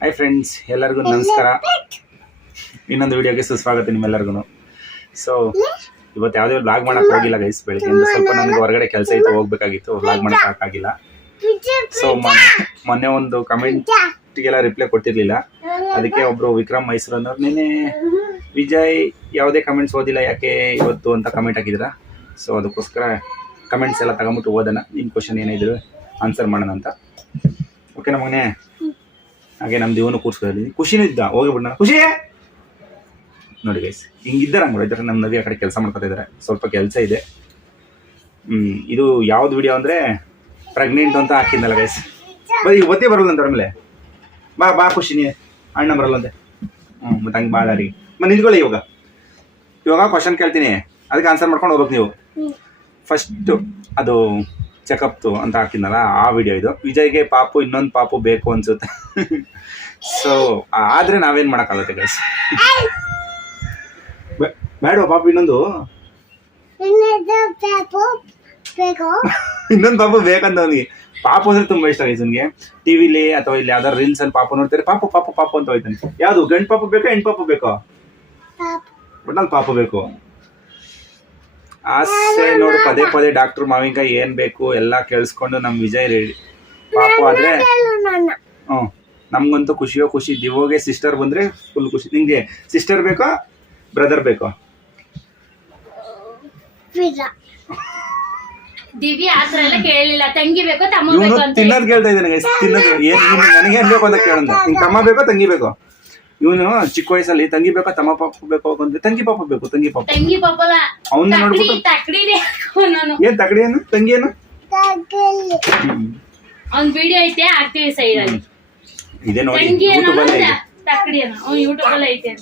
Hi friends ಎಲ್ಲರಿಗೂ ನಮಸ್ಕಾರ. ಇನ್ನೊಂದು ವಿಡಿಯೋಗೆ ಸುಸ್ವಾಗತ ನಿಮ್ಮೆಲ್ಲರಿಗೂ. ಸೊ ಇವತ್ತು ಯಾವುದೇ ಬ್ಲಾಗ್ ಮಾಡೋಕೆ ಹೋಗಿಲ್ಲ ಗೈಸ್ ಬೆಳಿಗ್ಗೆ ಸ್ವಲ್ಪ ನನಗೆ ಹೊರಗಡೆ ಕೆಲಸ ಇತ್ತು, ಹೋಗ್ಬೇಕಾಗಿತ್ತು. ಬ್ಲಾಗ್ ಮಾಡಕ್ ಆಗಿಲ್ಲ ಸೊ ಮೊನ್ನೆ ಒಂದು ಕಮೆಂಟ್ಗೆಲ್ಲ ರಿಪ್ಲೈ ಕೊಟ್ಟಿರಲಿಲ್ಲ. ಅದಕ್ಕೆ ಒಬ್ರು ವಿಕ್ರಮ್ ಮೈಸೂರು ಅನ್ನೋರು ನಿನ್ನೆ ವಿಜಯ್ ಯಾವುದೇ ಕಮೆಂಟ್ಸ್ ಓದಿಲ್ಲ, ಯಾಕೆ ಇವತ್ತು ಅಂತ ಕಮೆಂಟ್ ಹಾಕಿದ್ರ? ಸೊ ಅದಕ್ಕೋಸ್ಕರ ಕಮೆಂಟ್ಸ್ ಎಲ್ಲ ತಗೊಂಬಿಟ್ಟು ಓದೋಣ. ನಿಮ್ಮ ಕ್ವಶನ್ ಏನಿದ್ರು ಆನ್ಸರ್ ಮಾಡೋಣ ಅಂತ. ಓಕೆ ಮಗನೇ? ಹಾಗೆ ನಮ್ದು ಇವನು ಕೂರ್ಸ್ಕೊಂಡಿದ್ದೀನಿ ಖುಷಿನೂ ಇದ್ದ. ಹೋಗಿ ಬಿಡೋಣ. ಖುಷಿ? ನೋಡಿ ಗೈಸ್ ಹಿಂಗಿದ್ದಾರೆ ಹಂಗೆ ಇದ್ದಾರೆ ನಮ್ಮ ನದಿ ಆ ಕಡೆ ಕೆಲಸ ಮಾಡ್ಕೊತಾ ಇದ್ದಾರೆ ಸ್ವಲ್ಪ ಕೆಲಸ ಇದೆ. ಇದು ಯಾವ್ದು ವಿಡಿಯೋ ಅಂದ್ರೆ ಪ್ರೆಗ್ನೆಂಟ್ ಅಂತ ಹಾಕಿದ್ನಲ್ಲ ಗೈಸ್ ಬರೀ ಇವತ್ತೇ ಬರಲ್ಲ ಅಂತ ಆಮೇಲೆ. ಬಾ ಬಾ ಖುಷಿ ನೀ. ಅಣ್ಣ ಬರಲ್ಲಂತೆ ಹ್ಞೂ ಮತ್ತೆ ಹಂಗೆ ಬಾ ರೀ ಮತ್ತೆ ನಿಂತ್ಕೊಳ್ಳಿ ಇವಾಗ. ಇವಾಗ ಕ್ವಶನ್ ಕೇಳ್ತೀನಿ. ಅದಕ್ಕೆ ಆನ್ಸರ್ ಮಾಡ್ಕೊಂಡು ಹೋಗ್ಬೇಕು ನೀವು. ಫಸ್ಟು ಅದು ಚೆಕಪ್ತು ಅಂತ ಹಾಕಿದ್ನಲ್ಲ ಆ ವಿಡಿಯೋ ಇದು. ವಿಜಯ್ಗೆ ಪಾಪು ಇನ್ನೊಂದು ಪಾಪು ಬೇಕು ಅನ್ಸುತ್ತೆ. ಸೊ ಆದ್ರೆ ನಾವೇನ್ ಮಾಡಕ್ಕಾಗುತ್ತೆ ಗೈಸ್ ಬೇಡ ಪಾಪು ಇನ್ನೊಂದು? ಇನ್ನೊಂದು ಪಾಪು ಬೇಕಂತ ಅವನಿಗೆ. ಪಾಪು ಅಂದ್ರೆ ತುಂಬಾ ಇಷ್ಟ ಗೈಸ್ ನನಗೆ ಟಿವಿಲಿ ಅಥವಾ ಇಲ್ಲಿ ಯಾವ್ದಾರು ರೀಲ್ಸ್ ಅಲ್ಲಿ ಪಾಪು ನೋಡ್ತಾರೆ ಪಾಪು ಪಾಪು ಪಾಪು ಅಂತ ಹೋಯ್ತಾನೆ. ಯಾವ್ದು ಗಂಡು ಪಾಪು ಬೇಕಾ ಹೆಣ್ಣು ಪಾಪು ಬೇಕೋ? ಒಟ್ನಲ್ಲಿ ಪಾಪು ಬೇಕು. ಆಸೆ ನೋಡು ಪದೇ ಪದೇ ಡಾಕ್ಟರ್ ಮಾವಿನಕಾಯಿ ಏನ್ ಬೇಕು ಎಲ್ಲ ಕೇಳಿಸ್ಕೊಂಡು ನಮ್ ವಿಜಯ್ ರೆಡಿ. ಪಾಪು ಆದ್ರೆ ಹ್ಮ್ ನಮ್ಗಂತೂ ಖುಷಿಯೋ ಖುಷಿ ದಿವೋಗೆ ಸಿಸ್ಟರ್ ಬಂದ್ರೆ ಫುಲ್ ಖುಷಿ. ನಿಂಗೆ ಸಿಸ್ಟರ್ ಬೇಕೋ ಬ್ರದರ್ ಬೇಕೋ? ದಿವ್ಯ ಆತರ ಎಲ್ಲ ಕೇಳಲಿಲ್ಲ ತಂಗಿ ಬೇಕೋ ತಮ್ಮ ಇವನು ಬೇಕು ಅಂತ ತಿನ್ನೋದ್ ಕೇಳ್ತಾ ಇದ್ದಾನೆ. ತಿನ್ನೋದು ಏನ್ ನೀನು ನನಗೆ ಏನ್ ಬೇಕು ಅಂತ ಕೇಳಂದ ನಿಂಗೆ ತಮ್ಮ ಬೇಕೋ ತಂಗಿ ಬೇಕೋ? ಇವನು ಚಿಕ್ಕ ವಯಸ್ಸಲ್ಲಿ ತಂಗಿ ಬೇಕಾ ತಮ್ಮ ಪಾಪ ಬೇಕು ಅಂದ್ರೆ ತಂಗಿ ಪಾಪ ಬೇಕು ತಂಗಿ ಪಾಪ. ತಂಗಿ ಪಾಪಲ ಅವನ್ನ ತಕ್ಡಿ ನೋಡ್ಬಿಟ್ಟು ತಕ್ಡಿ ಏನ್ ತಗಡಿ ಏನು? ತಂಗಿ ಏನು. ಅವ್ನ್ ವಿಡಿಯೋ ಐತೆ ಹಾಕ್ತಿವಿ ಸೈಡ್ ಅಲ್ಲಿ. ಇದೆ ನೋಡಿ ತಕಡಿ ಏನೋ ಯೂಟ್ಯೂಬ್ ತಕ್ಡಿ ಏನೋ. ಅವ್ನ್ ಯೂಟ್ಯೂಬ್ ಅಲ್ಲಿ ಐತೆ.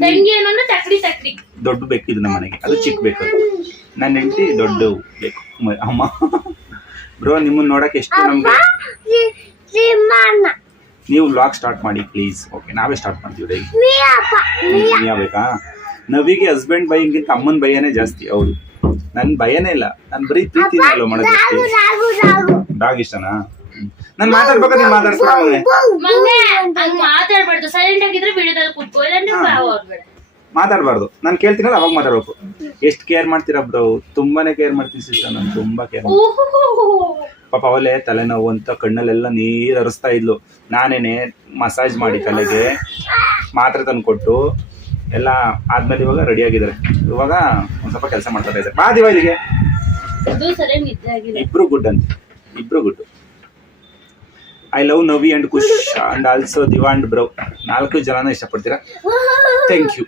ತಂಗಿ ಏನೋ ಅಂದ್ರೆ ತಕ್ಡಿ ತಕ್ಡಿ ದೊಡ್ಡ ಬೇಕು ಇದು ನಮ್ಮ ಮನೆಗೆ. ಅದು ಚಿಕ್ಕ ಬೇಕು ನನ್ನ ಹೆಂಡತಿ ದೊಡ್ಡ ಬೇಕು. ಮ- ಅಮ್ಮ. ಬ್ರೋ ನಿಮ್ಮನ್ನ ನೋಡಕ್ ಎಷ್ಟು ನಮ್ಗೆ ನೀವು ವ್ಲಾಗ್ ಸ್ಟಾರ್ಟ್ ಮಾಡಿ ಪ್ಲೀಸ್ ಓಕೆ ನಾವೇ ಸ್ಟಾರ್ಟ್ ಮಾಡ್ತೀವಿ ಡೈಲಿ ಬೇಕಾ? ನವಿಗೆ ಹಸ್ಬೆಂಡ್ ಬೈಗಿಂತ ಅಮ್ಮನ ಭಯನೇ ಜಾಸ್ತಿ ಹೌದು ನನ್ ಭಯನೇ ಇಲ್ಲ. ನಾನು ಬರೀ ಪ್ರೀತಿ ಅಲ್ವ ಮಾಡೋದು ಡಾಗ್ ಇಷ್ಟನಾ? ನಾನು ಮಾತಾಡ್ಬೇಕಾದ್ರೆ ಹಂಗ್ ಮಾತಾಡ್ಬಾರ್ದು. ಸೈಲೆಂಟ್ ಆಗಿದ್ರೆ ವಿಡಿಯೋದಲ್ಲಿ ಕೂತ್ಕೋ. ಇಲ್ಲಾಂದ್ರೆ ಹೋಗ್ಬೇಡ ಮಾತಾಡಬಾರ್ದು. ನಾನು ಕೇಳ್ತೀನಲ್ಲ ಅವಾಗ ಮಾತಾಡ್ಬೇಕು. ಎಷ್ಟು ಕೇರ್ ಮಾಡ್ತೀರಾ ಬ್ರೋ ತುಂಬಾನೇ ಕೇರ್ ಮಾಡ್ತೀನಿ ಸಿಸ್ಟರ್ ನಾನು ತುಂಬಾ ಕೇರ್ ಪಾಪ ಅವಲೇ ತಲೆನೋವು ಅಂತ ಕಣ್ಣಲ್ಲೆಲ್ಲ ನೀರು ಹರಿಸ್ತಾ ಇದ್ಲು. ನಾನೇನೆ ಮಸಾಜ್ ಮಾಡಿ ತಲೆಗೆ ಮಾತ್ರೆ ತಂದು ಕೊಟ್ಟು ಎಲ್ಲ ಆದ್ಮೇಲೆ ಇವಾಗ ರೆಡಿ ಆಗಿದ್ದಾರೆ. ಇವಾಗ ಒಂದ್ ಸ್ವಲ್ಪ ಕೆಲಸ ಮಾಡ್ತಾ ಇದ್ದಾರೆ. ಬಾ ದಿವಾಳಿಗೆ ಇಬ್ರು ಗುಡ್ ಅಂತ. ಇಬ್ರು good I love Navi and Kush and also Diva and bro ನಾಲ್ಕು ಜನನ ಇಷ್ಟಪಡ್ತೀರಾ? ಥ್ಯಾಂಕ್ ಯು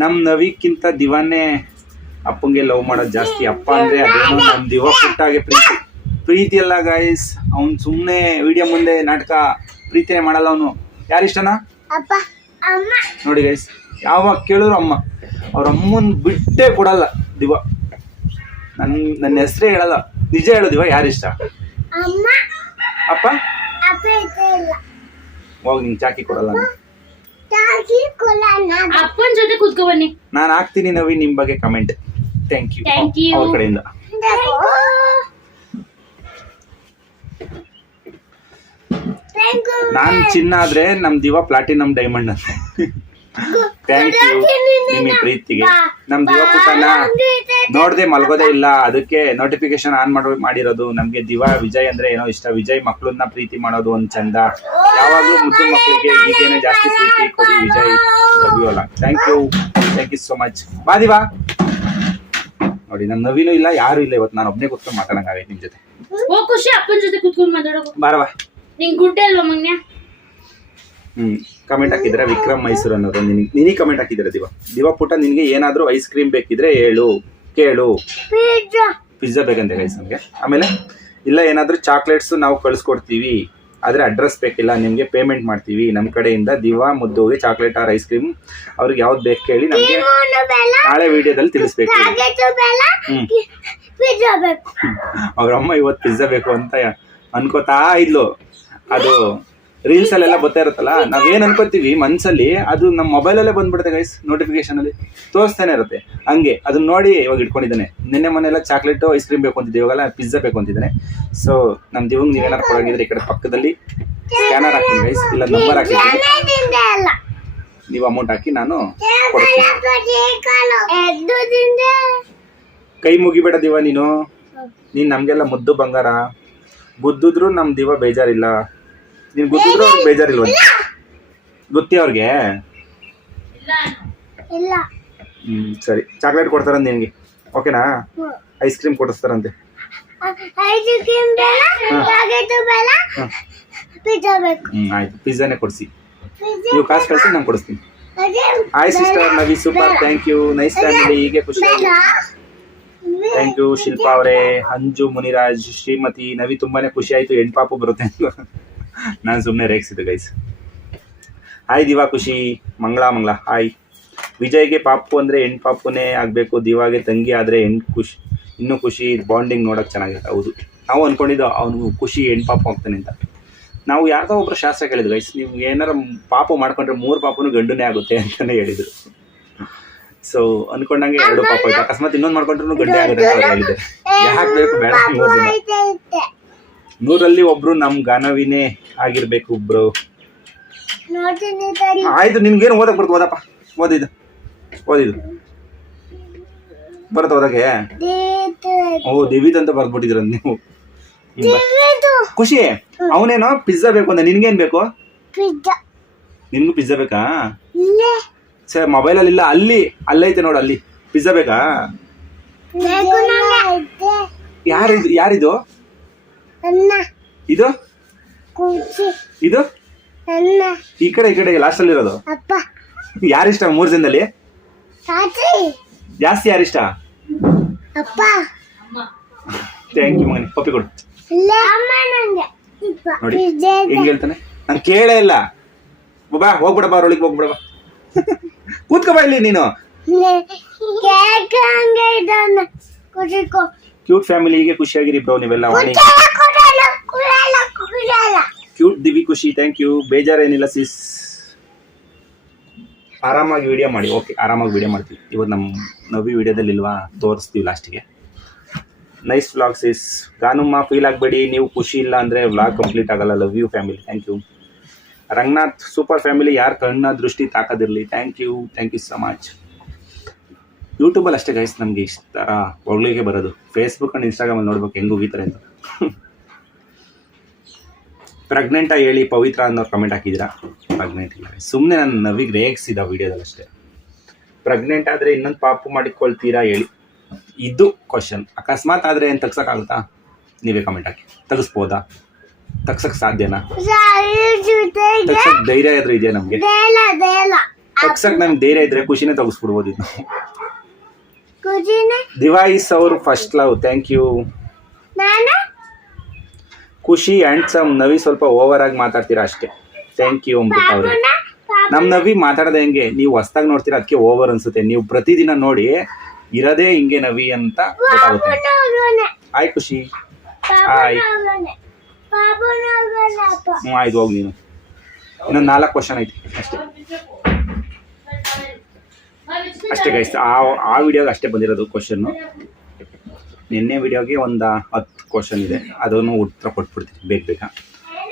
ನಮ್ ನವಿಕ್ಕಿಂತ ದಿವಾನೇ ಅಪ್ಪಂಗೆ ಲವ್ ಮಾಡೋದು ಜಾಸ್ತಿ. ಅಪ್ಪ ಅಂದ್ರೆ ಅದೇನೋ ನಮ್ ದಿವ ಪುಟ್ಟಾಗೆ ಪ್ರೀತಿ. ಪ್ರೀತಿ ಅಲ್ಲ ಗಾಯ್ಸ್ ಅವ್ನ್ ಸುಮ್ನೆ ವಿಡಿಯೋ ಮುಂದೆ ನಾಟಕ ಪ್ರೀತಿನೇ ಮಾಡಲ್ಲ ಅವನು. ಯಾರಿಷ್ಟನಾ ನೋಡಿ ಗೈಸ್ ಯಾವಾಗ ಕೇಳಿದ್ರು ಅಮ್ಮ. ಅವ್ರ ಅಮ್ಮನ್ ಬಿಟ್ಟೇ ಕೊಡಲ್ಲ ದಿವ. ನನ್ ನನ್ನ ಹೆಸರೇ ಹೇಳಲ್ಲ. ನಿಜ ಹೇಳೋದಿವ ಯಾರಿಷ್ಟ ಅಪ್ಪ? ಹೋಗಿ ನಿಂಗೆ ಚಾಕಿ ಕೊಡಲ್ಲ. ಅಪ್ಪನ್ ಜೊತೆ ಕೂತ್ಕೊ ಬನ್ನಿ. ನಾನು ಹಾಕ್ತೀನಿ ನವಿ ನಿಮ್ ಬಗ್ಗೆ comment thank you Thank you. ಅವ್ರ ಕಡೆಯಿಂದ. ನಾನ್ ಚಿನ್ನ ಆದ್ರೆ ನಮ್ ದಿವ ಪ್ಲಾಟಿನಮ್ ಡೈಮಂಡ್ ಅಂತ. ಥ್ಯಾಂಕ್ ಯು ನಿಮ್ಮ ಈ ಪ್ರೀತಿಗೆ. ನಮ್ ದಿವ ನೋಡದೆ ಮಲ್ಗೋದೇ ಇಲ್ಲ. ಅದಕ್ಕೆ ನೋಟಿಫಿಕೇಶನ್ ಆನ್ ಮಾಡಿ ಮಾಡಿರೋದು. ನಮ್ಗೆ ದಿವಾ ವಿಜಯ್ ಅಂದ್ರೆ ಏನೋ ಇಷ್ಟ. ವಿಜಯ್ ಮಕ್ಳನ್ನ ಪ್ರೀತಿ ಮಾಡೋದು ಒಂದ್ ಚಂದ. ಯಾವಾಗ್ಲೂ ಮುದ್ದು ಮಕ್ಳಿಗೆ ಈಗೇನೆ ಜಾಸ್ತಿ ಪ್ರೀತಿ ಕೊಡಿ ವಿಜಯ್. ಅಲ್ಲ thank you thank you so much ಬಾ ದಿವಾ. ನೋಡಿ ನನ್ನ ನವೀನು ಇಲ್ಲ ಯಾರು ಇಲ್ಲ ಇವತ್ತು. ನಾನು ಒಬ್ಬನೇ ಕೂತ್ಕೊಂಡು ಮಾತಾಡಂಗಾಗೈತೆ ನಿಮ್ ಜೊತೆ. ಓ ಖುಷಿ ಅಪ್ಪನ ಜೊತೆ ಕುತ್ಕೊಂಡು ಮಾತಾಡೋ ಬಾರವಾ ನಿಂಗೆ ಗುಡ್ಡೆ ಅಲ್ವಾ ಮಗ್ನ್ಯಾ ಹ್ಮ್. ಕಮೆಂಟ್ ಹಾಕಿದ್ರೆ ವಿಕ್ರಮ್ ಮೈಸೂರು ಅನ್ನೋದು ನಿನಗೆ ನಿನಗೆ ಕಮೆಂಟ್ ಹಾಕಿದ್ರೆ ದಿವಾ? ದಿವಾ ಪುಟ್ಟ ನಿನಗೆ ಏನಾದರೂ ಐಸ್ ಕ್ರೀಮ್ ಬೇಕಿದ್ರೆ ಹೇಳು. ಕೇಳು. ಪಿಜ್ಜಾ ಬೇಕಂತೆ ಗೈಸ್ ನಮಗೆ. ಆಮೇಲೆ ಇಲ್ಲ ಏನಾದರೂ ಚಾಕ್ಲೇಟ್ಸ್ ನಾವು ಕಳಿಸ್ಕೊಡ್ತೀವಿ. ಆದರೆ ಅಡ್ರೆಸ್ ಬೇಕಿಲ್ಲ ನಿಮಗೆ ಪೇಮೆಂಟ್ ಮಾಡ್ತೀವಿ. ನಮ್ಮ ಕಡೆಯಿಂದ ದಿವಾ ಮುದ್ದೋಗಿ ಚಾಕ್ಲೇಟ್ ಆರ್ ಐಸ್ ಕ್ರೀಮ್ ಅವ್ರಿಗೆ ಯಾವ್ದು ಬೇಕು ಕೇಳಿ ನಮಗೆ ನಾಳೆ ವಿಡಿಯೋದಲ್ಲಿ ತಿಳಿಸ್ಬೇಕು ಅವ್ರ ಅಮ್ಮ ಇವತ್ತು ಪಿಜ್ಜಾ ಬೇಕು ಅಂತ ಅನ್ಕೋತಾ ಇದ್ಲು. ಅದು ರೀಲ್ಸ್ ಅಲ್ಲೆಲ್ಲ ಬರ್ತಾ ಇರುತ್ತಲ್ಲ ಏನ್ ಅನ್ಕೋತೀವಿ ಮನ್ಸಲ್ಲಿ ಅದು ನಮ್ಮ ಮೊಬೈಲಲ್ಲೇ ಬಂದ್ಬಿಡುತ್ತೆ ಗೈಸ್ ನೋಟಿಫಿಕೇಶನ್ ಅಲ್ಲಿ. ತೋರಿಸ್ತಾನೆ ಇರುತ್ತೆ. ಹಂಗೆ ಅದನ್ನ ನೋಡಿ ಇವಾಗ ಇಟ್ಕೊಂಡಿದ್ದಾನೆ. ನಿನ್ನೆ ಮನೆಯೆಲ್ಲ ಚಾಕ್ಲೇಟ್ ಐಸ್ ಕ್ರೀಮ್ ಬೇಕು ಅಂತಿದ್ದೆ ಇವಾಗೆಲ್ಲ ಪಿಜ್ಜಾ ಬೇಕು ಅಂತಿದ್ದಾನೆ. ಸೊ ನಮ್ ದಿವಂಗ್ ನೀವೇನಾರು ಕೊಡೋಗಿದ್ರೆ ಈ ಕಡೆ ಪಕ್ಕದಲ್ಲಿ ಸ್ಕ್ಯಾನರ್ ಹಾಕ್ತೀನಿ ಗೈಸ್ ಇಲ್ಲ ನಂಬರ್ ಹಾಕಿ ನೀವು ಅಮೌಂಟ್ ಹಾಕಿ ನಾನು ಕೈ ಮುಗಿಬೇಡ ದಿವ ನೀನು. ನೀನು ನಮಗೆಲ್ಲ ಮುದ್ದು ಬಂಗಾರ. ಗುದ್ದಿದ್ರು ನಮ್ಮ ದಿವ ಬೇಜಾರಿಲ್ಲ. ನೀನು ಗೊತ್ತಿದ್ರು ಅವ್ರಿಗೆ ಬೇಜಾರಿಲ್ವ? ಗೊತ್ತಿ ಅವ್ರಿಗೆ? ಇಲ್ಲ. ಹ್ಞೂ ಸರಿ. ಚಾಕ್ಲೇಟ್ ಕೊಡ್ತಾರಂತೆ ನಿನಗೆ ಓಕೆನಾ? ಐಸ್ ಕ್ರೀಮ್ ಕೊಡಿಸ್ತಾರಂತೆ. ಐಸ್ ಕ್ರೀಮ್ ಬೇಡ ಪ್ಯಾಕೆಟ್ ಬೇಡ. ಹಾಂ. ಪಿಜ್ಜಾ ಬೇಕು. ಹ್ಞೂ ಆಯ್ತು. ಪಿಜ್ಜಾನೇ ಕೊಡಿಸಿ. ನೀವು ಕಾಸು ಕಳಿಸಿ ನಾನು ಕೊಡಿಸ್ತೀನಿ. Hi sister Navi super. Thank you. Nice family ಹೀಗೆ ಖುಷಿ ಥ್ಯಾಂಕ್ ಯು ಶಿಲ್ಪಾ ಅವರೇ. ಅಂಜು ಮುನಿರಾಜ್ ಶ್ರೀಮತಿ ನವಿ ತುಂಬಾನೇ ಖುಷಿ ಆಯ್ತು. ಹೆಣ್ಪಾಪು ಬರುತ್ತೆ ನಾನು ಸುಮ್ಮನೆ ರೇಗಿಸಿದ್ದು ಗೈಸ್ ಹಾಯ್ ದಿವಾ ಖುಷಿ. ಮಂಗಳ ಮಂಗಳ. ಹಾಯ್ ವಿಜಯ್ಗೆ ಪಾಪು ಅಂದರೆ ಹೆಣ್ಪಾಪುನೇ ಆಗಬೇಕು, ದಿವಾಗೆ ತಂಗಿ ಆದರೆ ಹೆಣ್ ಖುಷಿ, ಇನ್ನೂ ಖುಷಿ ಬಾಂಡಿಂಗ್ ನೋಡೋಕೆ ಚೆನ್ನಾಗಿರುತ್ತೆ. ಹೌದು. ನಾವು ಅಂದ್ಕೊಂಡಿದ್ದು ಅವನು ಖುಷಿ ಹೆಣ್ಪಾಪು ಆಗ್ತಾನೆ ಅಂತ. ನಾವು ಯಾರ್ದೋ ಒಬ್ರು ಶಾಸ್ತ್ರ ಕೇಳಿದ್ರು ಗೈಸ್ ನೀವು ಏನಾರ ಪಾಪು ಮಾಡ್ಕೊಂಡ್ರೆ ಮೂರು ಪಾಪುನು ಗಂಡುನೇ ಆಗುತ್ತೆ ಅಂತಲೇ ಹೇಳಿದರು. ಸೊ ಅನ್ಕೊಂಡಂಗೆ ಎರಡು ಪಾಪ ಆಯ್ತು. ಅಕಸ್ಮಾತ್ ಇನ್ನೊಂದು ಮಾಡ್ಕೊಂಡ್ರು ಗಂಡೆ ಆಗುತ್ತೆ ಯಾಕೆ ಬೇಕು, ಬೇಡ ನೂರಲ್ಲಿ ಒಬ್ರು ನಮ್ ಗಾನವಿನೇ ಆಗಿರ್ಬೇಕು ಒಬ್ರು ಆಯ್ತು ನಿನ್ಗೇನು ಓದಕ್ ಬರ್ತು ಓದಪ್ಪ. ಓದಿದ್ದು. ಓದಿದ್ದು. ಬರತ್ತ ಓದಕ್ಕೆ? ಓ ದಿವಿತ್ ಅಂತ ಬರ್ದ್ಬಿಟ್ಟಿದ್ರ ನೀವು. ಖುಷಿ. ಅವನೇನು ಪಿಜ್ಜಾ ಬೇಕು ಅಂತ ನಿನ್ಗೇನ್ ಬೇಕು? ನಿನ್ಗೂ ಪಿಜ್ಜಾ ಬೇಕಾ? ಸರ್ ಮೊಬೈಲಲ್ಲಿ ಇಲ್ಲ ಅಲ್ಲಿ. ಅಲ್ಲೈತೆ ನೋಡು ಅಲ್ಲಿ. ಪಿಜ್ಜಾ ಬೇಕಾ? ಯಾರಿದು ಯಾರಿದು? ಇದು? ಇದು? ಈ ಕಡೆ ಈ ಕಡೆ ಲಾಸ್ಟಲ್ಲಿ ಇರೋದು? ಅಪ್ಪ. ಯಾರಿಷ್ಟ ಮೂರು ದಿನದಲ್ಲಿ ಜಾಸ್ತಿ ಯಾರಿಷ್ಟ ಥ್ಯಾಂಕ್ ಯು ಮಗನಿ. ಪಪ್ಪಿ ಕೊಡು. ನೋಡಿ ಹೆಂಗ್ ಹೇಳ್ತಾನೆ? ನಾನು ಕೇಳೇ ಇಲ್ಲ. ಬಾ ಬಾ ಅವ್ರೊಳಗೆ ಹೋಗ್ಬಿಡಪ್ಪ ಕೂತ್ಕೋ ಬಾ ಇಲ್ಲಿ ನೀನು. ಕ್ಯೂಟ್ ಫ್ಯಾಮಿಲಿಗೆ ಖುಷಿಯಾಗಿರಿ ಬ್ರೋ ನೀವೆಲ್ಲ ಕ್ಯೂಟ್ ದಿವಿ ಖುಷಿ ಥ್ಯಾಂಕ್ ಯು ಬೇಜಾರೇನಿಲ್ಲ ಸಿಸ್ ಆರಾಮಾಗಿ ವಿಡಿಯೋ ಮಾಡಿ ಓಕೆ ಆರಾಮಾಗಿ ವಿಡಿಯೋ ಮಾಡ್ತೀವಿ. ಇವತ್ತು ನಮ್ಮ ನವಿ ವಿಡಿಯೋದಲ್ಲಿ ಇಲ್ವಾ? ತೋರಿಸ್ತೀವಿ ಲಾಸ್ಟಿಗೆ ನೈಸ್ ವ್ಲಾಗ್ಸ್ ಇಸ್ ಗಾನುಮ್ಮ ಫೀಲ್ ಆಗಬೇಡಿ. ನೀವು ಖುಷಿ ಇಲ್ಲ ಅಂದರೆ ವ್ಲಾಗ್ ಕಂಪ್ಲೀಟ್ ಆಗಲ್ಲ. Love you family thank you Ranganath super family ಯಾರು ಕಣ್ಣ ದೃಷ್ಟಿ ತಾಕದಿರಲಿ. Thank you thank you so much ಯೂಟ್ಯೂಬಲ್ಲಿ ಅಷ್ಟೇ ಗೈಸ್ ನಮಗೆ ಇಷ್ಟ. ಥರ ಹೊಗಳಿಗೆ ಬರೋದು ಫೇಸ್ಬುಕ್ ಆ್ಯಂಡ್ ಇನ್ಸ್ಟಾಗ್ರಾಮಲ್ಲಿ ನೋಡ್ಬೇಕು ಹೆಂಗೆ ಹೋಗಿತಾರೆ ಅಂತ. ಪ್ರೆಗ್ನೆಂಟಾ ಹೇಳಿ ಪವಿತ್ರ ಅನ್ನೋ ಕಮೆಂಟ್ ಹಾಕಿದ್ದೀರಾ? ಪ್ರೆಗ್ನೆಂಟ್ ಇಲ್ಲ. ಸುಮ್ಮನೆ ನಾನು ನವಿಗೆ ರೇಗಿಸಿದ ವೀಡಿಯೋದಲ್ಲಿ ಅಷ್ಟೇ. ಪ್ರೆಗ್ನೆಂಟ್ ಆದರೆ ಇನ್ನೊಂದು ಪಾಪು ಮಾಡಿಕೊಳ್ತೀರಾ ಹೇಳಿ. ಇದು ಕ್ವಶನ್ ಅಕಸ್ಮಾತ್ ಆದರೆ ಏನು ತಗ್ಸೋಕ್ಕಾಗುತ್ತಾ? ನೀವೇ ಕಮೆಂಟ್ ಹಾಕಿ. ತೆಗಿಸ್ಬೋದಾ? ತಗ್ಸಕ್ ಸಾಧ್ಯನಾ? ಧೈರ್ಯ ಇದ್ರೆ ಇದೆಯಾ ನಮಗೆ? ತಗ್ಸಕ್ ನಮ್ಗೆ ಧೈರ್ಯ ಇದ್ರೆ ಖುಷಿನೇ ತೆಗಿಸ್ಬಿಡ್ಬೋದು ಇದು. ದಿವಾಯಿಸ್ ಅವರು ಫಸ್ಟ್ ಲವ್ ಥ್ಯಾಂಕ್ ಯು ನಾನು? ಖುಷಿ ಹ್ಯಾಂಡ್ಸಮ್ ನವಿ ಸ್ವಲ್ಪ ಓವರ್ ಆಗಿ ಮಾತಾಡ್ತೀರಾ ಅಷ್ಟೇ. ಥ್ಯಾಂಕ್ ಯು ಅಮೃತ ಅವರು. ನಮ್ಮ ನವಿ ಮಾತಾಡೋದು ಹೆಂಗೆ? ನೀವು ಹೊಸ್ದಾಗಿ ನೋಡ್ತೀರಾ ಅದಕ್ಕೆ ಓವರ್ ಅನ್ಸುತ್ತೆ. ನೀವು ಪ್ರತಿದಿನ ನೋಡಿ ಇರೋದೇ ಹಿಂಗೆ ನವಿ ಅಂತ ಗೊತ್ತಾಗುತ್ತೆ. ಆಯ್ ಖುಷಿ. ಆಯ್ ಹ್ಞೂ ಆಯ್ತು ಹೋಗಿ ನೀನು. ಇನ್ನೊಂದು ನಾಲ್ಕು ಕ್ವಶನ್ ಐತಿ. ಅಷ್ಟೇ. ಅಷ್ಟೇ ಗೈಸ್ ಆ ಆ ವಿಡಿಯೋಗೆ ಅಷ್ಟೇ ಬಂದಿರೋದು ಕ್ವಶನ್ನು ನಿನ್ನೆ ವಿಡಿಯೋಗೆ ಒಂದು ಹತ್ತು ಕ್ವಶನ್ ಇದೆ. ಅದನ್ನು ಉತ್ತರ ಕೊಟ್ಬಿಡ್ತೀನಿ. ಬೇಗ ಬೇಗ.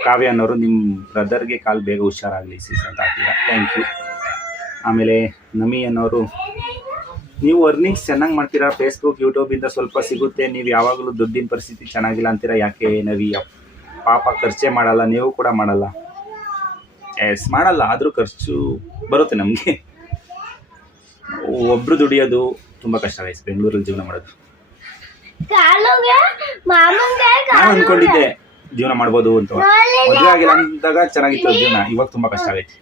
ಕಾವ್ಯ ಅನ್ನೋರು ನಿಮ್ಮ ಬ್ರದರ್ಗೆ ಕಾಲು ಬೇಗ ಹುಷಾರಾಗಲಿ ಸೀಸ್ ಅಂತ ಹಾಕಿಲ್ಲ ಥ್ಯಾಂಕ್ ಯು ಆಮೇಲೆ ನಮಿ ಅನ್ನೋರು, ನೀವು ಅರ್ನಿಂಗ್ಸ್ ಚೆನ್ನಾಗಿ ಮಾಡ್ತೀರಾ? ಫೇಸ್ಬುಕ್ ಯೂಟ್ಯೂಬಿಂದ ಸ್ವಲ್ಪ ಸಿಗುತ್ತೆ. ನೀವು ಯಾವಾಗಲೂ ದುಡ್ಡಿನ ಪರಿಸ್ಥಿತಿ ಚೆನ್ನಾಗಿಲ್ಲ ಅಂತೀರಾ? ಯಾಕೆ ನವಿ ಪಾಪ ಖರ್ಚೇ ಮಾಡಲ್ಲ, ನೀವು ಕೂಡ ಮಾಡಲ್ಲ. ಎಸ್ ಮಾಡಲ್ಲ, ಆದರೂ ಖರ್ಚು ಬರುತ್ತೆ ನಮಗೆ. ಒಬ್ಬರು ದುಡಿಯೋದು ತುಂಬ ಕಷ್ಟ ಗೈಸ್ ಬೆಂಗಳೂರಲ್ಲಿ ಜೀವನ ಮಾಡೋದು. ನಾನು ಅನ್ಕೊಂಡಿದ್ದೆ ಜೀವನ ಮಾಡ್ಬೋದು ಅಂತ. ಮದುವೆ ಆಗಿಲ್ಲ ಅಂದಾಗ ಚೆನ್ನಾಗಿತ್ತು ಜೀವನ. ಇವಾಗ ತುಂಬಾ ಕಷ್ಟ ಆಗೈತಿ.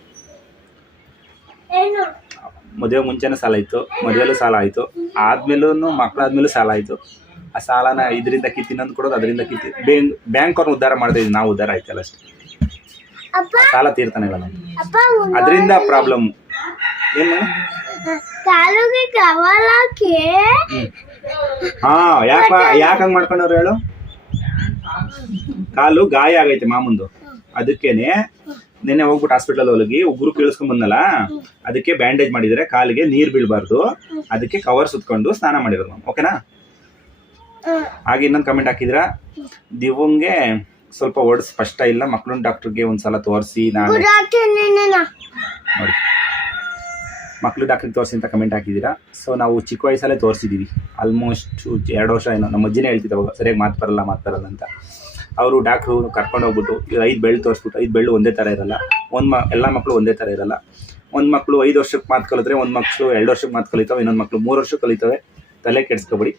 ಮದುವೆ ಮುಂಚೆನೂ ಸಾಲ ಇತ್ತು. ಮದುವೆಲ್ಲೂ ಸಾಲ ಆಯಿತು. ಆದ್ಮೇಲೂ ಮಕ್ಕಳಾದ್ಮೇಲೂ ಸಾಲ ಆಯಿತು. ಆ ಸಾಲನ ಇದರಿಂದ ಕಿತ್ತಿ ನಂದು ಕೊಡೋದು ಅದರಿಂದ ಕಿತ್ತಿ. ಬ್ಯಾಂಕ್ ಬ್ಯಾಂಕ್ ಅವ್ರನ್ನ ಉದ್ಧಾರ ಮಾಡಿದೆ ನಾವು ಉದ್ಧಾರ ಆಯ್ತಲ್ಲ ಅಷ್ಟೇ. ಸಾಲ ತೀರ್ತಾನೆ ಇಲ್ಲ ನಮ್ಗೆ. ಅದರಿಂದ ಪ್ರಾಬ್ಲಮ್. ಏನು? ಕಾಲುಗೆ ಕವಲಕ್ಕೆ ಹಾ ಯಾಕ ಯಾಕೆ? ಹಂಗ್ ಮಾಡ್ಕೊಂಡವ್ರು ಹೇಳು? ಕಾಲು ಗಾಯ ಆಗೈತೆ ಮಾಮುಂದು. ಅದಕ್ಕೇನೆ ನಿನ್ನೆ ಹೋಗ್ಬಿಟ್ಟು ಹಾಸ್ಪಿಟಲ್ ಹೋಗಿ ಉಗುರು ಕೀಳಿಸ್ಕೊಂಡ್ ಬಂದಲ್ಲ ಅದಕ್ಕೆ ಬ್ಯಾಂಡೇಜ್ ಮಾಡಿದ್ರೆ ಕಾಲಿಗೆ ನೀರ್ ಬೀಳ್ಬಾರ್ದು. ಅದಕ್ಕೆ ಕವರ್ ಸುತ್ಕೊಂಡು ಸ್ನಾನ ಮಾಡಿದ್ರು ಓಕೆನಾ ಹಾಗೆ ಇನ್ನೊಂದು ಕಮೆಂಟ್ ಹಾಕಿದ್ರ? ದಿವಂಗೆ ಸ್ವಲ್ಪ ವರ್ಡ್ ಸ್ಪಷ್ಟ ಇಲ್ಲ ಮಕ್ಳನ್ನ ಡಾಕ್ಟರ್ಗೆ ಒಂದ್ಸಲ ತೋರಿಸಿ ನಾನು ನೋಡಿ. ಮಕ್ಳು ಡಾಕ್ಟ್ರಿಗೆ ತೋರಿಸಿ ಅಂತ ಕಮೆಂಟ್ ಹಾಕಿದ್ದೀರಾ? ಸೊ ನಾವು ಚಿಕ್ಕ ವಯಸ್ಸಲ್ಲೇ ತೋರಿಸಿದ್ದೀವಿ ಆಲ್ಮೋಸ್ಟ್ ಎರಡು ವರ್ಷ ಏನೋ ನಮ್ಮ ಅಜ್ಜಿನೇ ಹೇಳ್ತಿದ್ದೆ ಅವಾಗ ಸರಿಯಾಗಿ ಮಾತು ಬರಲ್ಲ ಮಾತು ಬರಲ್ಲ ಅಂತ. ಅವರು ಡಾಕ್ಟ್ರು ಕರ್ಕೊಂಡು ಹೋಗ್ಬಿಟ್ಟು ಈಗ ಐದು ಬೆಳ್ಳು ತೋರಿಸ್ಬಿಟ್ಟು ಐದು ಬೆಳ್ಳು ಒಂದೇ ಥರ ಇರಲ್ಲ. ಒಂದು ಮ ಎಲ್ಲ ಮಕ್ಕಳು ಒಂದೇ ಥರ ಇರಲ್ಲ. ಒಂದು ಮಕ್ಕಳು ಐದು ವರ್ಷಕ್ಕೆ ಮಾತು ಕಲಿತ್ರೆ ಒಂದು ಮಕ್ಕಳು ಎರಡು ವರ್ಷಕ್ಕೆ ಮಾತು ಕಲಿತಾವೆ ಇನ್ನೊಂದು ಮಕ್ಕಳು ಮೂರು ವರ್ಷಕ್ಕೆ ಕಲಿತವೆ ತಲೆ ಕೆಡಿಸ್ಕೊಬೇಡಿ.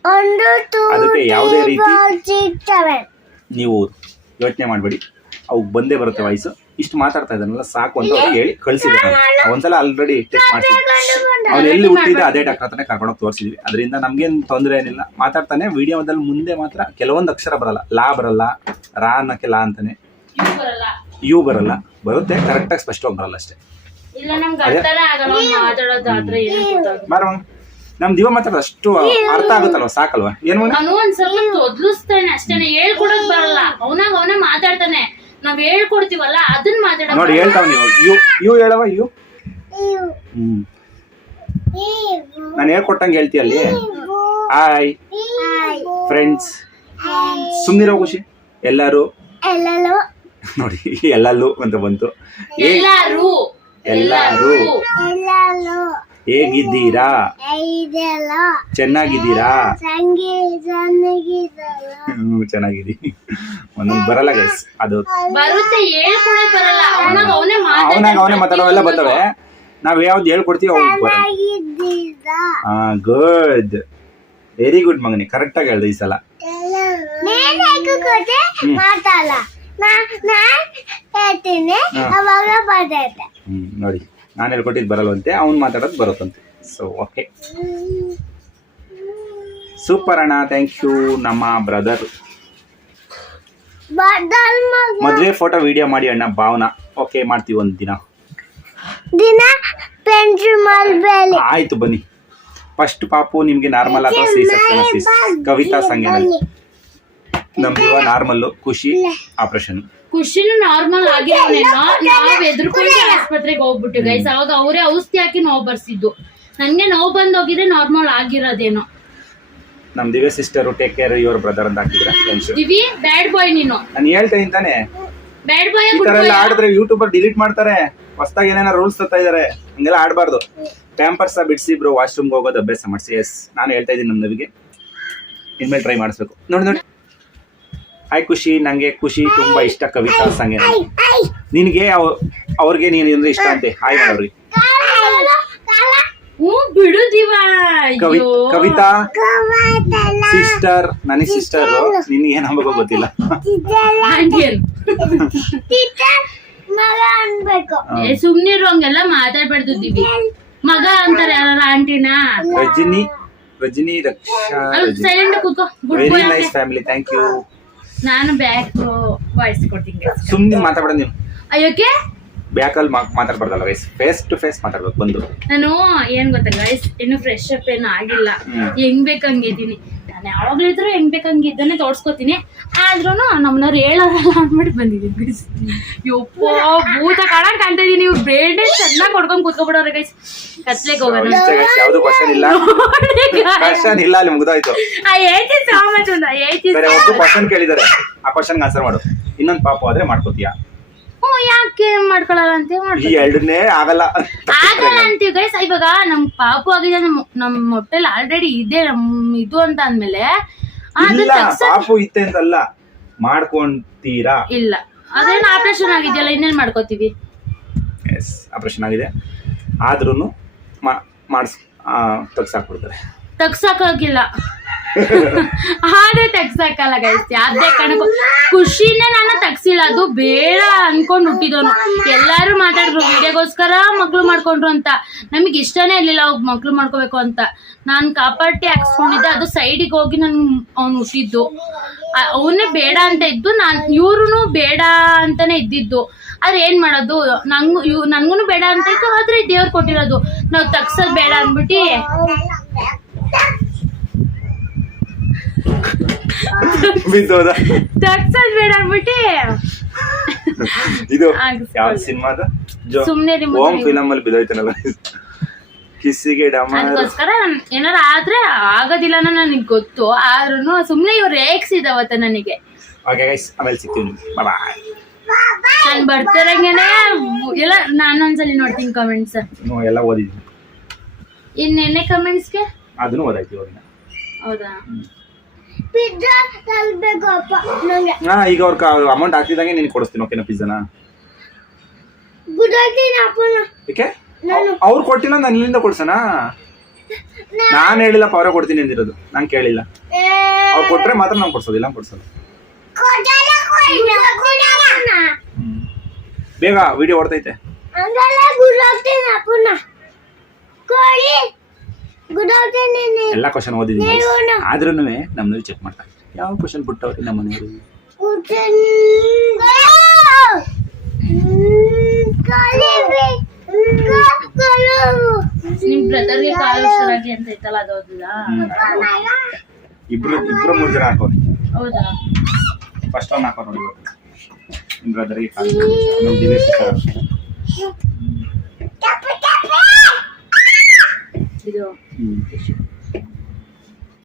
ಅದಕ್ಕೆ ಯಾವುದೇ ರೀತಿ ನೀವು ಯೋಚನೆ ಮಾಡಬೇಡಿ. ಅವು ಬಂದೇ ಬರುತ್ತೆ ವಾಯ್ಸು. ಇಷ್ಟು ಮಾತಾಡ್ತಾ ಇದ್ದಾನಲ್ಲ ಸಾಕು ಅಂತ ಅವ್ರಿಗೆ ಹೇಳಿ ಕಳಿಸಿದ್ದೆ ಒಂದ್ಸಲ ಆಲ್ರೆಡಿ ಟೆಸ್ಟ್ ಮಾಡ್ಸಿದ್ದೆ ಅವ್ನು ಎಲ್ಲಿ ಹುಟ್ಟಿದ ಅದೇ ಡಾಕ್ಟರ್ ಹತ್ರನೇ ಕರ್ಕೊಂಡೋಗಿ ತೋರಿಸಿದ್ವಿ. ಅದರಿಂದ ನಮ್ಗೇನು ತೊಂದರೆ ಏನಿಲ್ಲ. ಮಾತಾಡ್ತಾನೆ ವಿಡಿಯೋದಲ್ಲಿ ಮುಂದೆ ಮಾತ್ರ ಕೆಲವೊಂದು ಅಕ್ಷರ ಬರಲ್ಲ. ಲಾ ಬರಲ್ಲ ರಾ ಅನ್ನಕ್ಕೆ ಲಾ ಅಂತಾನೆ. ಯು ಬರಲ್ಲ. ಬರುತ್ತೆ ಕರೆಕ್ಟಾಗಿ ಸ್ಪಷ್ಟವಾಗಿ ಬರಲ್ಲ ಅಷ್ಟೇ. ಇಲ್ಲ ನಮ್ಗೆ ಅರ್ಥನೇ ಆಗಲ್ಲ ಅವ್ನ್ ಮಾತಾಡೋದು ಏನು ಗೊತ್ತಾಗಲ್ಲ. ಬಾರ ನಮ್ ದಿವ ಮಾತಾಡೋದು ಅಷ್ಟು ಅರ್ಥ ಆಗುತ್ತಲ್ವ? ಸಾಕಲ್ವಾ? ಏನು? ಅವನು ಅಷ್ಟೇನೆ. ಹೇಳ್ಕೊಡಕ್ ಬರಲ್ಲ. ಅವನಾಗ ಅವನ ಮಾತಾಡ್ತಾನೆ. ನಾವ್ ಹೇಳ್ಕೊಡ್ತೀವಲ್ಲ ಅದನ್ನ ಮಾತಾಡ ನೋಡಿ ಹೇಳ್ತಾವ ನೀವು. ಯು ಯು ಹೇಳವ ಯು. ಹ್ಮ್. ನಾನು ಹೇಳ್ಕೊಟ್ಟಂಗೆ ಹೇಳ್ತೀಯಲ್ಲಿ ಹಾಯ್ ಫ್ರೆಂಡ್ಸ್ ಸುಮ್ಮನಿರೋ ಖುಷಿ. ಎಲ್ಲರೂ. ಎಲ್ಲೆಲ್ಲೋ. ನೋಡಿ ಎಲ್ಲಲ್ಲೂ ಅಂತ ಬಂತು. ಎಲ್ಲರೂ ಎಲ್ಲರೂ. ಎಲ್ಲಾರು. ಎಲ್ಲೆಲ್ಲೋ. ಹೇಗಿದ್ದೀರಾ? ಐದೆಲ್ಲ ಚೆನ್ನಾಗಿದ್ದೀರಾ? ಹ್ಮ್, ಚೆನ್ನಾಗಿದ್ದೀವಿ ಒಂದೊಂದು ಬರಲ್ಲ ಗೈಸ್ ಅದು ಬರುತ್ತೆ ಬರಲ್ಲ. ಅವನಾಗ ಅವನೇ ಅವನಾಗ ಅವನೇ ಮಾತಾಡೋವೆಲ್ಲ ಬರ್ತವೆ. ನಾವ್ ಯಾವ್ದು ಹೇಳ್ಕೊಡ್ತೀವಿ ಅವ್ ಬರಲ್ಲ ಹಾ ಗುಡ್ ವೆರಿ ಗುಡ್ ಮಗನಿ. ಕರೆಕ್ಟಾಗಿ ಹೇಳ್ದೆ ಈ ಸಲ. ನೀನ್ ಹೇಗೆ ನಾ ನಾನ್ ಹೇಳ್ತೀನಿ. ಅವಾಗ ಬರ್ತೈತೆ ಹ್ಮ್ ನೋಡಿ. ನಾನು ಹೇಳ್ಕೊಟ್ಟಿದ್ದು ಬರಲ್ವಂತೆ ಅವ್ನು ಮಾತಾಡೋದು ಬರುತ್ತಂತೆ. ಸೊ ಓಕೆ ಸೂಪರ್ ಅಣ್ಣ ಥ್ಯಾಂಕ್ ಯು ನಮ್ಮ ಬ್ರದರ್ ಮದುವೆ ಫೋಟೋ ವಿಡಿಯೋ ಮಾಡಿ ಅಣ್ಣ ಭಾವನಾ. ಓಕೆ ಮಾಡ್ತೀವಿ ಒಂದು ದಿನ. ದಿನ ಆಯ್ತು ಬನ್ನಿ. ಫಸ್ಟ್ ಪಾಪು ನಿಮ್ಗೆ ನಾರ್ಮಲ್ ಅಥವಾ ಸಿ ಸೆಕ್ಷನ್ ಕವಿತಾ ಸಂಗೀತ ನಮ್ದು ನಾರ್ಮಲ್ಲು ಖುಷಿ ಆಪರೇಷನ್ ಖುಷಿನು ನಾರ್ಮಲ್ ಆಗಿರೋನೇನೋ ನಾವ್ ಎದುರ್ಕೊಂಡು ಆಸ್ಪತ್ರೆಗೆ ಹೋಗ್ಬಿಟ್ಟು ಗೈಸ್ ಅವಾಗ ಅವರೇ ಔಷಧಿ ಹಾಕಿ ನೋವು ಬರ್ಸಿದ್ದು. ನನ್ಗೆ ನೋವು ಬಂದೋಗಿದ್ರೆ ನಾರ್ಮಲ್ ಆಗಿರೋದೇನೋ. ನಮ್ Divya sister take care your brother ಅಂತ ಹಾಕಿದ್ರ ದಿವಿ ಬ್ಯಾಡ್ ಬಾಯ್ ನೀನು. ನಾನು ಹೇಳ್ತಾ ತಾನೆ ಬ್ಯಾಡ್ ಬಾಯ್ ಈ ತರ ಎಲ್ಲ ಆಡಿದ್ರೆ ಯೂಟ್ಯೂಬರ್ ಡಿಲೀಟ್ ಮಾಡ್ತಾರೆ. ಹೊಸದಾಗಿ ಏನೇನೋ ರೂಲ್ಸ್ ತರ್ತಾ ಇದಾರೆ. ಹಂಗೆಲ್ಲ ಆಡಬಾರ್ದು. ಪ್ಯಾಂಪರ್ಸ್ ಬಿಡಿಸಿ ಬ್ರೋ ವಾಶ್ರೂಮ್ಗೆ ಹೋಗೋದು ಅಭ್ಯಾಸ ಮಾಡಿಸಿ. ಎಸ್ ನಾನು ಹೇಳ್ತಾ ಇದ್ದೀನಿ ನಮ್ಮ ನವಿಗೆ. ಇನ್ಮೇಲೆ ಟ್ರೈ ಮಾಡಿಸ್ಬೇಕು. ನೋಡಿ ನೋಡಿ. ಹಾಯ್ ಖುಷಿ ನಂಗೆ ಖುಷಿ ತುಂಬಾ ಇಷ್ಟ ಕವಿತಾ ಸಂಗೆ ನಿನಗೆ ಅವ್ರಿಗೆ ನೀನು ಅಂದ್ರೆ ಇಷ್ಟ ಅಂತೆ. ಹಾಯ್ ಅವ್ರಿ ಹ್ಞೂ ಬಿಡು ದಿವ ಅಯ್ಯೋ ಕವಿತಾ ಸಿಸ್ಟರ್ ನನಗೆ ಸಿಸ್ಟರ್ ನಿನ್ಗೆ ಏನ್ ನಂಬಕೋ ಗೊತ್ತಿಲ್ಲ. ಸುಮ್ನಿರು ಹಂಗೆಲ್ಲ ಮಾತಾಡ್ಬಾರ್ದು ದಿವಿ ಮಗ ಅಂತಾರೆ ಯಾರ ಆಂಟಿನ? ರಜನಿ ರಜನಿ ರಕ್ಷಾ ಸೈಲೆಂಟ್ ಕೂತ್ಕೋ good very boy nice family thank you ನಾನು ಬ್ಯಾಕ್ ವಾಯ್ಸ್ ಕೊಡ್ತೀನಿ. ಸುಮ್ಮನೆ ಮಾತಾಡ ನೀವು ಅಯ್ಯೋಕೆ ಬ್ಯಾಕಲ್ಲಿ ಮಾತಾಡ್ಬಾರ್ದಲ್ಲ ಗೈಸ್ ಫೇಸ್ ಟು ಫೇಸ್ ಮಾತಾಡ್ಬೇಕು ಬಂದು. ನಾನು ಏನ್ ಗೊತ್ತಾ ಗೈಸ್ ಇನ್ನು ಫ್ರೆಶ್ ಅಪ್ ಏನು ಆಗಿಲ್ಲ. ಹೆಂಗ್ ಬೇಕಂಗಿದ್ದೀನಿ. ನಾನು ಯಾವಾಗ್ಲೂ ಇದ್ರೂ ಹೆಂಗ್ ಬೇಕಂಗಿದ್ದಾನೆ ತೋರ್ಸ್ಕೊತೀನಿ. ಆದ್ರೂ ನಮ್ಮನವ್ರು ಹೇಳೋರಲ್ಲ ಅಂದ್ಬಿಟ್ಟು ಬಂದಿದ್ದೀನಿ ಗೈಸ್ ಯಪ್ಪ ಭೂತ ಕಾಣಕ್ ಕಾಣ್ತಾ ಇದೀನಿ. ಇವ್ರು ಬೇಡ ಚೆನ್ನಾಗಿ ಕೊಡ್ಕೊಂಡ್ ಕೂತ್ಕೊಬಿಡೋರೆ ಗೈಸ್ ಕತ್ಲೆಗೆ ಹೋಗೋಣ. ಯಾವ್ದು ಕ್ವಶನ್ ಇಲ್ಲ. ಕ್ವಶನ್ ಇಲ್ಲ ಅಲ್ಲಿ ಮುಗ್ದೋಯ್ತು. ಬೇರೆ ಒಂದು ಕ್ವಶನ್ ಕೇಳಿದಾರೆ ಆ ಕ್ವಶನ್ ಆನ್ಸರ್ ಮಾಡು. ಇನ್ನೊಂದ್ ಪಾಪ ಆದ್ರೆ ಮಾಡ್ಕೋತೀಯ? ಯಾಕೆ ಮಾಡ್ಕೊಳಲ್ಲ ಅಂತ ಈ ಎರಡನ್ನೇ ಆಗಲ್ಲ. ಆಗಲ್ಲ ಅಂತೀವಿ ಗೈಸ್ ಇವಾಗ ನಮ್ ಪಾಪು ಆಗಿದೆ ನಮ್ ನಮ್ ಹೊಟ್ಟೆಲಿ ಆಲ್ರೆಡಿ ಇದೆ ನಮ್ ಇದು ಅಂತ ಅಂದ್ಮೇಲೆ ಅದು ಇಲ್ಲ ಪಾಪು ಇತ್ತೆ ಅಂತಲ್ಲ. ಮಾಡ್ಕೊಂತೀರಾ? ಇಲ್ಲ. ಅದೇನು ಆಪರೇಷನ್ ಆಗಿದೆಯಲ್ಲ ಇನ್ನೇನ್ ಮಾಡ್ಕೋತೀವಿ? ಎಸ್ ಆಪರೇಷನ್ ಆಗಿದೆ. ಆದ್ರೂ ಮಾಡಿಸ್ ತೆಗ್ಸಾಕ್ಬಿಡ್ತಾರೆ. ತಗ್ಸಕ್ಕಾಗಿಲ್ಲ ಆದ್ರೆ ತಗ್ಸಕ್ಕಲ್ಲ ಗೈಸ್ ಯಾವ್ದೇ ಕಾರಣಕ್ಕೂ ಖುಷಿನೇ ನಾನು ತಗ್ಸಿಲ್ಲ. ಅದು ಬೇಡ ಅನ್ಕೊಂಡು ಹುಟ್ಟಿದವನು ಎಲ್ಲಾರು ಮಾತಾಡ್ರು ವಿಡಿಯೋಗೋಸ್ಕರ ಮಕ್ಳು ಮಾಡ್ಕೊಂಡ್ರು ಅಂತ. ನಮಗೆ ಇಷ್ಟನೇ ಇರ್ಲಿಲ್ಲ ಅವ್ ಮಕ್ಳು ಮಾಡ್ಕೋಬೇಕು ಅಂತ. ನಾನು ಕಾಪಾಟಿ ಹಾಕ್ಸ್ಕೊಂಡಿದ್ದೆ. ಅದು ಸೈಡಿಗೆ ಹೋಗಿ ನನ್ ಅವ್ನು ಹುಟ್ಟಿದ್ದು. ಅವನೇ ಬೇಡ ಅಂತ ಇದ್ದು, ನಾನ್ ಇವ್ರು ಬೇಡ ಅಂತಾನೆ ಇದ್ದಿದ್ದು. ಆದ್ರೆ ಏನ್ ಮಾಡೋದು? ನಂಗು, ಇವ್ ಬೇಡ ಅಂತ ಇತ್ತು, ಆದ್ರೆ ದೇವ್ರು ಕೊಟ್ಟಿರೋದು. ನಾವು ತಗ್ಸೋದ್ ಬೇಡ ಅನ್ಬಿಟ್ಟು ಬಿದ್ದೋದ? ತಗ್ಸೋದ್ ಬೇಡ ಅನ್ಬಿಟ್ಟು. ಇದು ಆಗಿಸ್ಕೊಳ್ಳಿ. ಯಾವ ಸಿನಿಮಾದ? ಜೋ ಸುಮ್ನೆ remote ಓಂ ಅಲ್ಲಿ- ಫಿಲಮ್ ಅಲ್ಲಿ ಬಿದ್ದೋಯ್ತಾನಲ್ಲ? ಕಿಸ್ಸಿಗೆ ಡಮಾರ್ ಅದಕ್ಕೋಸ್ಕರ ಏನಾರ ಆದ್ರೆ ಆಗೋದಿಲ್ಲ ನನಗೆ ಗೊತ್ತು. ಆದ್ರೂ ಸುಮ್ನೆ ಇವ್ರು ರೇಗ್ಸಿದವತ್ತ ನನಗೆ. ಓಕೆ ಗೈಸ್ ಆಮೇಲೆ ಸಿಗ್ತೀವಿ ನಿಮ್ಗೆ ಬಾಯ್ ನಾನು ಬರ್ತಿರಂಗೆನೆ ಎಲ್ಲ ನಾನೊಂದ್ಸಲಿ ನೋಡ್ತೀನಿ ಕಮೆಂಟ್ಸ್ ಎಲ್ಲ ಓದಿದ್ದೀನಿ. ಕಮೆಂಟ್ಸ್ಗೆ ಅದನ್ನು ಓದಾಯ್ತು ಇವಾಗ. ಹೌದಾ? ಪಿಜ್ಜಾ ತಲ್ಬೇಕು ಅಪ್ಪ ನಂಗೆ. ಹಾ ಈಗ ಅವ್ರ ಅಮೌಂಟ್ ಹಾಕ್ತಿದಂಗೆ ನೀನು ಕೊಡಿಸ್ತೀನಿ ಓಕೆನಾ ಪಿಜ್ಜಾನ ಗುಡಾತೀನಿ ಅಪ್ಪನ. ಏಕೆ? ಅವ್ರು ಕೊಟ್ಟಿಲ್ಲ ನಾನು ಇಲ್ಲಿಂದ ಕೊಡ್ಸೋಣ ನಾನು ಹೇಳಿಲ್ಲ ಪವರ ಕೊಡ್ತೀನಿ ಅಂದಿರೋದು. ನಾನು ಕೇಳಿಲ್ಲ. ಅವ್ರು ಕೊಟ್ರೆ ಮಾತ್ರ ನಾನು ಕೊಡ್ಸೋದಿಲ್ಲ ಕೊಡ್ಸೋದು. ಕೊಡಲ್ಲ ಕೊಡಲ್ಲ. ಬೇಗ ವಿಡಿಯೋ ಓಡ್ತೈತೆ. ಹಂಗಲ್ಲ ಗುಡಾತೀನಿ ಅಪ್ಪನ. ಕೋಳಿ ಎಲ್ಲ ಕ್ವಶನ್ ಓದಿದ್ದೀನಿ. ಆದ್ರೂ ನಮ್ಮಲ್ಲಿ ಚೆಕ್ ಮಾಡ್ತಾ ಯಾವ ಕ್ವಶನ್ ಬಿಟ್ಟವ್ರಿ ನಮ್ಮ ಮನೆಯವರು? ನಿಮ್ ಬ್ರದರ್ಗೆ ಅಂತ ಐತಲ್ಲ ಅದು ಓದಿದಾ? ಇಬ್ರು ಇಬ್ರು ಮೂರು ಜನ ಹಾಕೋರಿ. ಹೌದಾ? ಫಸ್ಟ್ ಒನ್ ಹಾಕೋ ನೋಡಿ ಇವತ್ತು. ನಿಮ್ಮ ಬ್ರದರ್ಗೆ ಸರ್ ಇದು ಹ್ಮ್